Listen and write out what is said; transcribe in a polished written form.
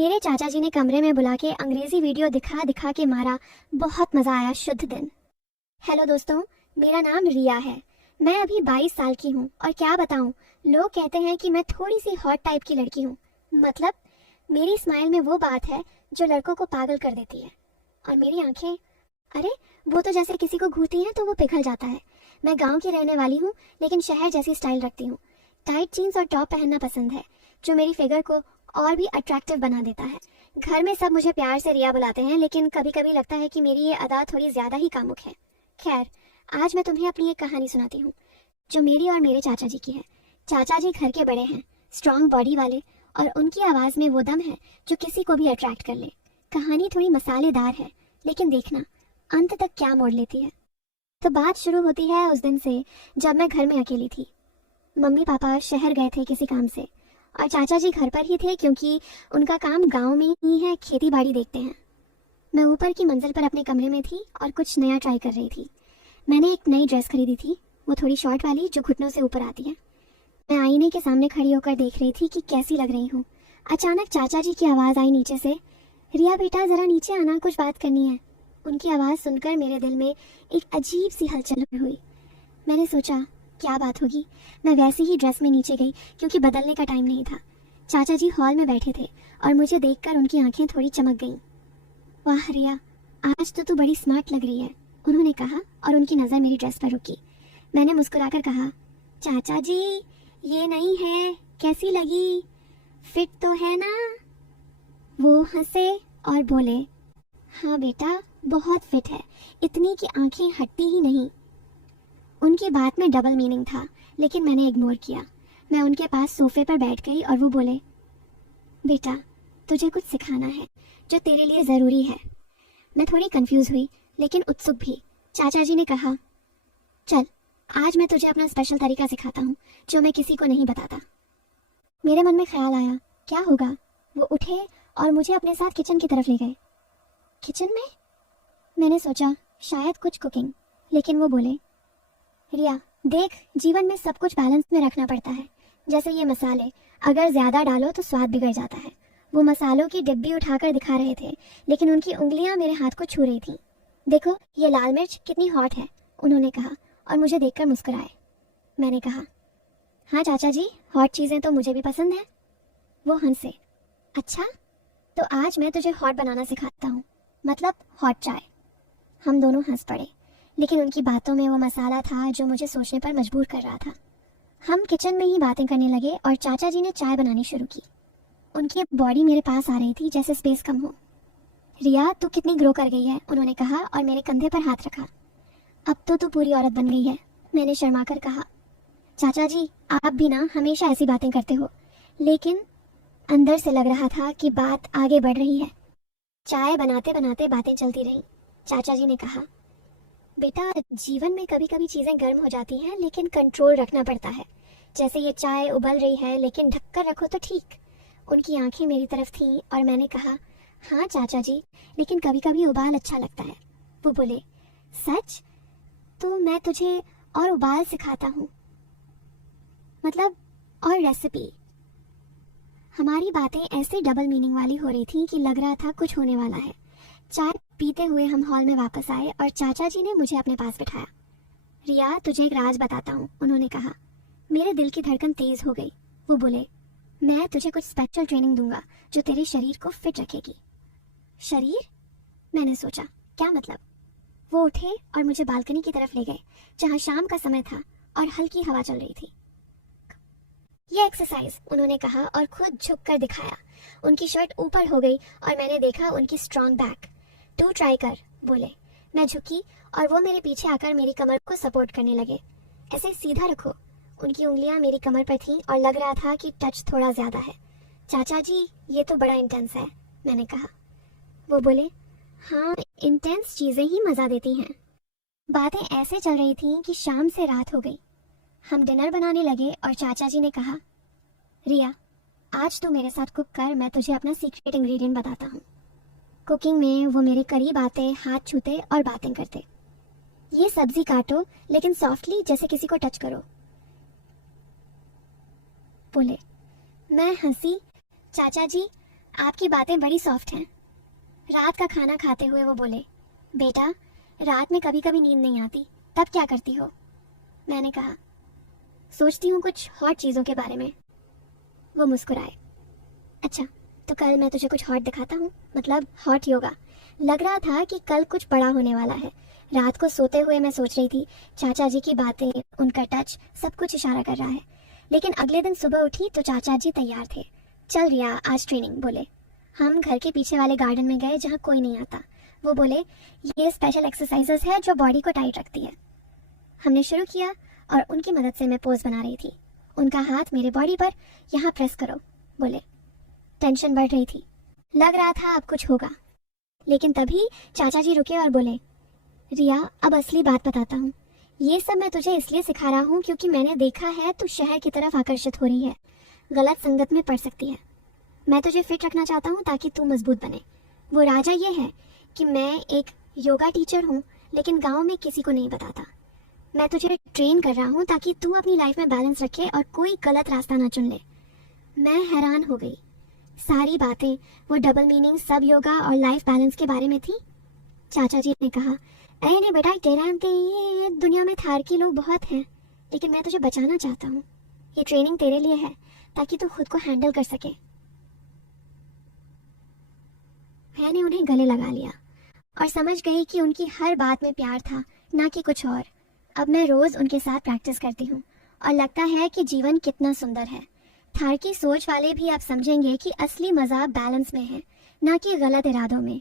मेरे चाचा जी ने कमरे में बुला के अंग्रेजी वीडियो दिखा दिखा के मारा। बहुत मजा आया, शुद्ध दिन। हेलो दोस्तों, मेरा नाम रिया है। मैं अभी 22 साल की हूँ और क्या बताऊँ, लोग कहते हैं कि मैं थोड़ी सी हॉट टाइप की लड़की हूँ। मतलब मेरी स्माइल में वो बात है जो लड़कों को पागल कर देती है। और मेरी आंखें, अरे वो तो जैसे किसी को घूरती हैं तो वो पिघल जाता है। मैं गांव की रहने वाली हूँ लेकिन शहर जैसी स्टाइल रखती हूँ। टाइट जीन्स और टॉप पहनना पसंद है जो मेरी फिगर को और भी अट्रैक्टिव बना देता है। घर में सब मुझे प्यार से रिया बुलाते हैं, लेकिन कभी कभी लगता है कि मेरी ये अदा थोड़ी ज्यादा ही कामुक है। खैर, आज मैं तुम्हें अपनी एक कहानी सुनाती हूँ जो मेरी और मेरे चाचा जी की है। चाचा जी घर के बड़े हैं, स्ट्रॉन्ग बॉडी वाले, और उनकी आवाज में वो दम है जो किसी को भी अट्रैक्ट कर ले। कहानी थोड़ी मसालेदार है, लेकिन देखना अंत तक क्या मोड़ लेती है। तो बात शुरू होती है उस दिन से जब मैं घर में अकेली थी। मम्मी पापा शहर गए थे किसी काम से और चाचा जी घर पर ही थे क्योंकि उनका काम गांव में ही है, खेती बाड़ी देखते हैं। मैं ऊपर की मंजिल पर अपने कमरे में थी और कुछ नया ट्राई कर रही थी। मैंने एक नई ड्रेस खरीदी थी, वो थोड़ी शॉर्ट वाली जो घुटनों से ऊपर आती है। मैं आईने के सामने खड़ी होकर देख रही थी कि कैसी लग रही हूँ। अचानक चाचा जी की आवाज़ आई नीचे से, रिया बेटा जरा नीचे आना, कुछ बात करनी है। उनकी आवाज़ सुनकर मेरे दिल में एक अजीब सी हलचल हुई। मैंने सोचा क्या बात होगी। मैं वैसे ही ड्रेस में नीचे गई क्योंकि बदलने का टाइम नहीं था। चाचा जी हॉल में बैठे थे और मुझे देखकर उनकी आंखें थोड़ी चमक गईं। वाह रिया, आज तो तू बड़ी स्मार्ट लग रही है, उन्होंने कहा और उनकी नज़र मेरी ड्रेस पर रुकी। मैंने मुस्कुराकर कहा, चाचा जी ये नहीं है, कैसी लगी, फिट तो है ना? वो हंसे और बोले, हाँ बेटा बहुत फिट है, इतनी कि आंखें हटती ही नहीं। उनकी बात में डबल मीनिंग था, लेकिन मैंने इग्नोर किया। मैं उनके पास सोफे पर बैठ गई और वो बोले, बेटा तुझे कुछ सिखाना है जो तेरे लिए ज़रूरी है। मैं थोड़ी कंफ्यूज हुई लेकिन उत्सुक भी। चाचा जी ने कहा, चल आज मैं तुझे अपना स्पेशल तरीका सिखाता हूँ जो मैं किसी को नहीं बताता। मेरे मन में ख्याल आया, क्या होगा? वो उठे और मुझे अपने साथ किचन की तरफ ले गए। किचन में? मैंने सोचा शायद कुछ कुकिंग, लेकिन वो बोले, रिया देख, जीवन में सब कुछ बैलेंस में रखना पड़ता है। जैसे ये मसाले, अगर ज्यादा डालो तो स्वाद बिगड़ जाता है। वो मसालों की डिब्बी उठाकर दिखा रहे थे, लेकिन उनकी उंगलियां मेरे हाथ को छू रही थी। देखो ये लाल मिर्च कितनी हॉट है, उन्होंने कहा और मुझे देखकर मुस्कुराए। मैंने कहा, हाँ चाचा जी, हॉट चीजें तो मुझे भी पसंद है। वो हंसे, अच्छा तो आज मैं तुझे हॉट बनाना सिखाता हूँ, मतलब हॉट चाय। हम दोनों हंस पड़े, लेकिन उनकी बातों में वो मसाला था जो मुझे सोचने पर मजबूर कर रहा था। हम किचन में ही बातें करने लगे और चाचा जी ने चाय बनानी शुरू की। उनकी बॉडी मेरे पास आ रही थी जैसे स्पेस कम हो। रिया तू कितनी ग्रो कर गई है, उन्होंने कहा और मेरे कंधे पर हाथ रखा। अब तो तू पूरी औरत बन गई है, मैंने शर्मा कर कहा। चाचा जी आप भी ना हमेशा ऐसी बातें करते हो, लेकिन अंदर से लग रहा था कि बात आगे बढ़ रही है। चाय बनाते बनाते बातें चलती रहीं। चाचा जी ने कहा, बेटा जीवन में कभी कभी चीजें गर्म हो जाती हैं, लेकिन कंट्रोल रखना पड़ता है। जैसे ये चाय उबल रही है, लेकिन ढककर रखो तो ठीक। उनकी आंखें मेरी तरफ थीं और मैंने कहा, हाँ चाचा जी, लेकिन कभी कभी उबाल अच्छा लगता है। वो बोले, सच? तो मैं तुझे और उबाल सिखाता हूँ, मतलब और रेसिपी। हमारी बातें ऐसे डबल मीनिंग वाली हो रही थी कि लग रहा था कुछ होने वाला है। चाय पीते हुए हम हॉल में वापस आए और चाचा जी ने मुझे अपने पास बिठाया। रिया तुझे एक राज बताता हूँ, उन्होंने कहा। मेरे दिल की धड़कन तेज हो गई। वो बोले, मैं तुझे कुछ स्पेशल ट्रेनिंग दूंगा जो तेरे शरीर को फिट रखेगी। शरीर? मैंने सोचा क्या मतलब? वो उठे और मुझे बालकनी की तरफ ले गए जहाँ शाम का समय था और हल्की हवा चल रही थी। ये एक्सरसाइज, उन्होंने कहा और खुद झुक कर दिखाया। उनकी शर्ट ऊपर हो गई और मैंने देखा उनकी स्ट्रॉन्ग बैक। तू ट्राई कर, बोले। मैं झुकी और वो मेरे पीछे आकर मेरी कमर को सपोर्ट करने लगे। ऐसे सीधा रखो। उनकी उंगलियां मेरी कमर पर थीं और लग रहा था कि टच थोड़ा ज्यादा है। चाचा जी ये तो बड़ा इंटेंस है, मैंने कहा। वो बोले, हाँ इंटेंस चीजें ही मजा देती हैं। बातें ऐसे चल रही थीं कि शाम से रात हो गई। हम डिनर बनाने लगे और चाचा जी ने कहा, रिया आज तू मेरे साथ कुक कर, मैं तुझे अपना सीक्रेट इंग्रेडिएंट बताता हूँ। कुकिंग में वो मेरे करीब आते, हाथ छूते और बातें करते। ये सब्जी काटो लेकिन सॉफ्टली, जैसे किसी को टच करो, बोले। मैं हंसी, चाचा जी आपकी बातें बड़ी सॉफ्ट हैं। रात का खाना खाते हुए वो बोले, बेटा रात में कभी कभी नींद नहीं आती, तब क्या करती हो? मैंने कहा, सोचती हूँ कुछ हॉट चीज़ों के बारे में। वो मुस्कुराए। अच्छा, तो कल मैं तुझे कुछ हॉट दिखाता हूँ, मतलब हॉट योगा। लग रहा था कि कल कुछ बड़ा होने वाला है। रात को सोते हुए मैं सोच रही थी, चाचा जी की बातें, उनका टच, सब कुछ इशारा कर रहा है। लेकिन अगले दिन सुबह उठी तो चाचा जी तैयार थे। चल रिया, आज ट्रेनिंग, बोले। हम घर के पीछे वाले गार्डन में गए जहाँ कोई नहीं आता। वो बोले, ये स्पेशल एक्सरसाइजेस है जो बॉडी को टाइट रखती है। हमने शुरू किया और उनकी मदद से मैं पोज बना रही थी। उनका हाथ मेरे बॉडी पर, यहाँ प्रेस करो, बोले। टेंशन बढ़ रही थी, लग रहा था अब कुछ होगा। लेकिन तभी चाचा जी रुके और बोले, रिया अब असली बात बताता हूँ। ये सब मैं तुझे इसलिए सिखा रहा हूँ क्योंकि मैंने देखा है तू शहर की तरफ आकर्षित हो रही है, गलत संगत में पड़ सकती है। मैं तुझे फिट रखना चाहता हूँ ताकि तू मजबूत बने। वो राजा ये है कि मैं एक योगा टीचर हूँ, लेकिन गाँव में किसी को नहीं बताता। मैं तुझे ट्रेन कर रहा हूँ ताकि तू अपनी लाइफ में बैलेंस रखे और कोई गलत रास्ता ना चुन ले। मैं हैरान हो गई। सारी बातें, वो डबल मीनिंग सब योगा और लाइफ बैलेंस के बारे में थी। चाचा जी ने कहा, अरे बेटा, तेरा दुनिया में थार के लोग बहुत हैं, लेकिन मैं तुझे बचाना चाहता हूँ। ये ट्रेनिंग तेरे लिए है ताकि तू खुद को हैंडल कर सके। मैंने उन्हें गले लगा लिया और समझ गई कि उनकी हर बात में प्यार था, ना कि कुछ और। अब मैं रोज उनके साथ प्रैक्टिस करती हूँ और लगता है कि जीवन कितना सुंदर है। थार की सोच वाले भी अब समझेंगे कि असली मजा बैलेंस में है, ना कि गलत इरादों में।